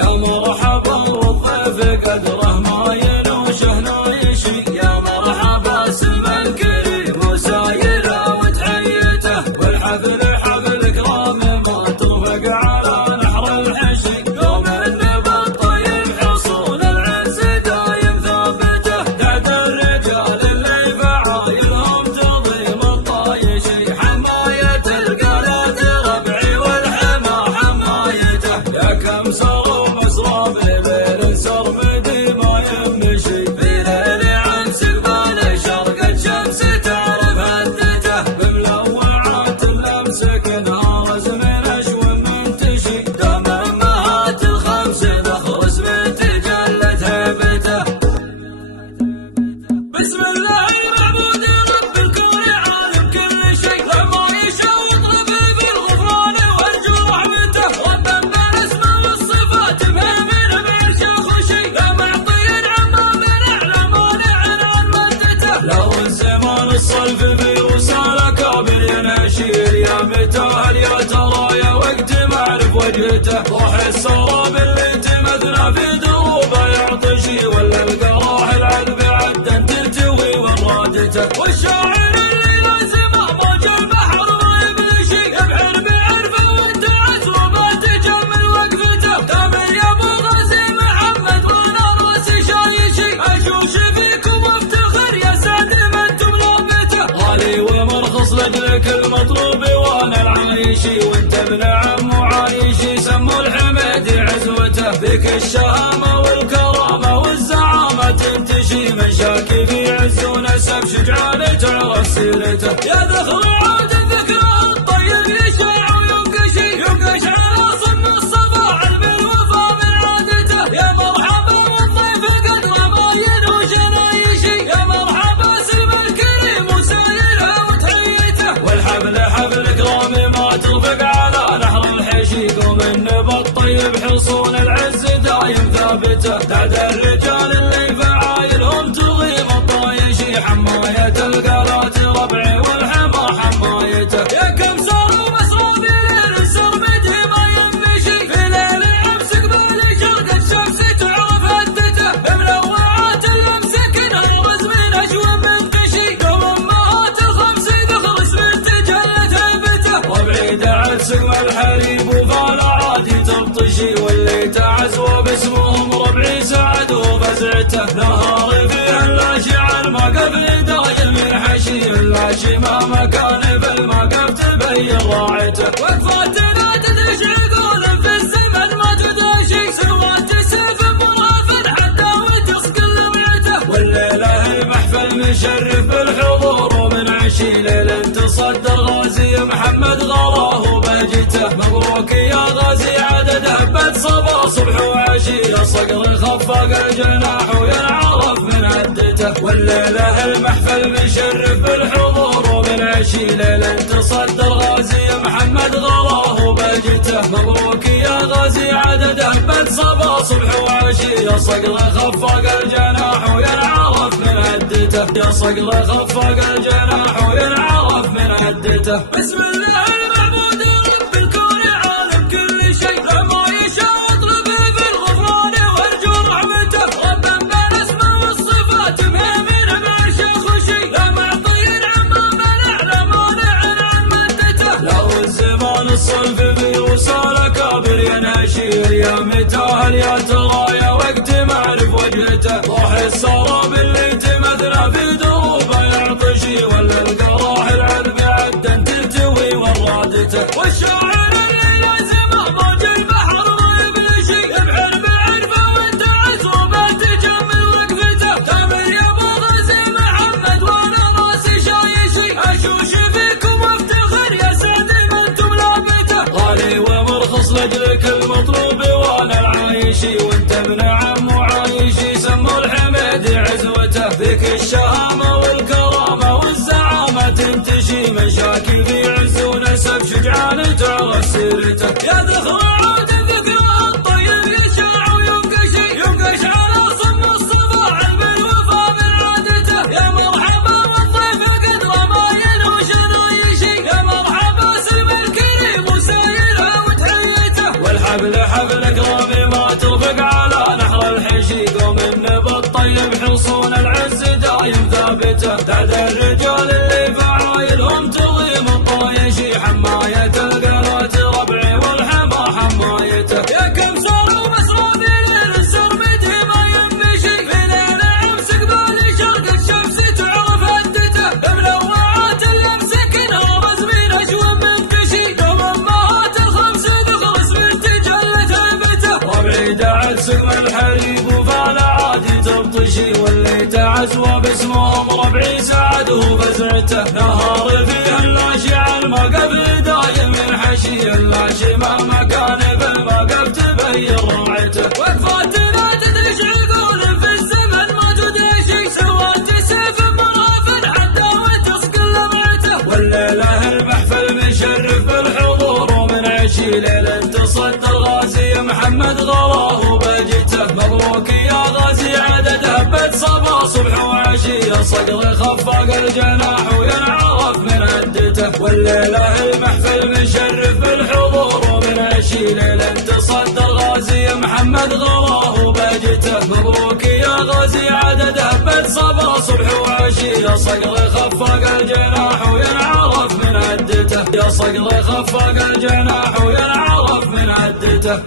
يا مرحبا والضيف قدره ما ينوشه نايشي، يا مرحبا سلم الكريم وسايره وتحيته، والحفل حفل كرام ما توفق على نحر الحشي، يوم النبى الطيب حصول العز دايم ثابته، تعد الرجال اللي فعايلهم تضيم الطايشي، حماية القلات ربعي والحما حمايته، يا كم سروا مسرى بليل سرمدي ما يمشي، في ليل عن سقبال شرقت شمس تعرف هدته، بملوعات اللمسك نهارز من اشو منتشي، دام امهات الخمس ذخر اسم تجلت هيبته. بسم الله المعبود رب الكون عالم كل شيء، لما يشاء يطلب بالغفران وارجو رحمته، ربا بالاسم والصفات مهيمن بعرشه خشي، لا معطي عما منع لا مانع عن مدته، لو الزمان الصلف بوصال كابر ينشير، يا متاهل يا ترى يا وقت ما اعرف وجهته، روح السراب اللي تمثنا في دروبه يعطشي، ولا القراح العذب عدا تلتوي ورادته، والشاعر اللي لازمه موج البحر ما يمشي، يبحر بعرفه والتعس وما تجمل وقفته، دامن يا ابو غازي محمد وانا راسي شايشي، اشوش فيكم وافتخر يا سعد ما انتم لامته، غالي ومرخص لاجلك المطلوب وانا العايشي، وانت ابن عم وعايشي سموا الحميد عزوته، فيك الشهامه والكرامه والزعامه تنتشي، مشاكل يعز ونسب شجعان تعرف سيرته، يا ذخر عود الذكرى الطيب يشاع وينقشي، ينقش على صن الصفا علم الوفا من عادته، يا مرحبا والضيف قدر ما ينوش نايشي، يا مرحبا سلم الكريم وسايره وتحيته، والحفل حفل كرام ما ترفق على نحر الحشي، قوم النبى الطيب حصون العز دايم ثابته، تعد الرجال اللي فعايلهم تضيم الطايشي، حماية القلات ربعي والحما حمايته، يا كم سروا مسرى بليل سرمدي ما يمشي، في ليل عمس قبال شرقت شمس تعرف هدته، بملوعات اللمسك نهرز من اجوى منتشي، دوم امهات الخمس ذخر اسم تجلت هيبته، ربعي دعت سقم الحليب وفال عادي تبطشي، واللي تعزوا باسمهم ربعي سعد وفزعته، نهار فيها اللاشع المقف دايم ينحشي، اللاشي ما مكان بالمقف تبين راعته، وقفاتنا تدرج عقول في الزمن ما تداشي، سوات سيف مرافد حتى وتسقى لمعته، والليله المحفل مشرف بالحضور ومن عشي، ليل تصدر غازي محمد غراه بهجته، مبروك يا غازي عدد هبت صبا صبح وعشي، يا صقر خفق الجناح وينعرف من هدته، والليله المحفل مشرف بالحضور ومن عشي، ليل تصدر غازي محمد غراه بهجته، مبروك يا غازي عدد هبت صبا صبح وعشي، يا صقر خفق الجناح وينعرف من هدته، يا صقر خفق الجناح وينعرف من هدته. بسم الله المعبود رب الكون عالم كل شيء، لما يشاء يطلب بالغفران وارجو رحمته، ربا بالاسم والصفات مهيمن بعرشه خشي، لا معطي عما منع لا مانع عن مدته، لو الزمان الصلف بوصال كابر ينشير، يا متاهل يا ترى يا وقت ما اعرف وجهته، روح السراب اللي تمثنا في دروبه يعطشي، ولا القراح العذب عدا تلتوي ورادته، والشاعر اللي لازمه موج البحر ما يمشي، يبحر بعرفه والتعس وما تجمل وقفته، دامن يا ابو غازي محمد وانا راسي شايشي، اشوش فيكم وافتخر يا سعد ما انتم لامته، غالي ومرخص لاجلك المطلوب وانا العايشي، وانت ابن عم وعايشي سموا الحميد عزوته، فيك الشهامه والكرامه والزعامه تنتشي، مشاكل يعز ونسب شجعان تعرف سيرته، يا ذخر عود الذكرى الطيب يشاع وينقشي، ينقش على صن الصفا علم الوفا من عادته، يا مرحبا والضيف قدر ما ينوش نايشي، يا مرحبا سلم الكريم وسايره وتحيته، والحفل حفل كرامي ما ترفع وجهته. تعد الرجال اللي فعايلهم تضيم الطايشي حماية القلات ربعي والحما حمايته. يا كم صاروا مسرافيل السرمدي ما ينمشي في ليل عمس قبال شرق الشمس تعرف هدته. ملوعات اليمسكنها رزمين اشوى من دشي دوم امهات الخمس دخل اسم تجلت هيبته. ربعي دعت سقم الحريب وفال عادي تبطشي واللي تعزوى باسمهم ربعي سعد وفزعته. نهار فيه اللاشع المقف دايم الحشي اللاشي مهما كان بالمقف تبين روعته. وقفاتنا تدرج عقول في الزمن ما تدشي سوات سيف منافذ حتى وتسقل لمعته. والليله المحفل مشرف بالحضور ومن عشي ليله تصدى الغازي محمد غلاه وبجته. مبروك يا غازي عدد هبت صبا صبح وعشيه صقر خفاق الجناح وينعرف من عدته. والليله المحفل مشرف بالحضور ومن عشي ليله تصدى الغازي محمد غلاه وبجته. مبروك يا غازي عدد هبت صبا صبح وعشيه صقر خفاق الجناح وينعرف من عدته. يا صقر خفاق الجناح وينعرف من عدته.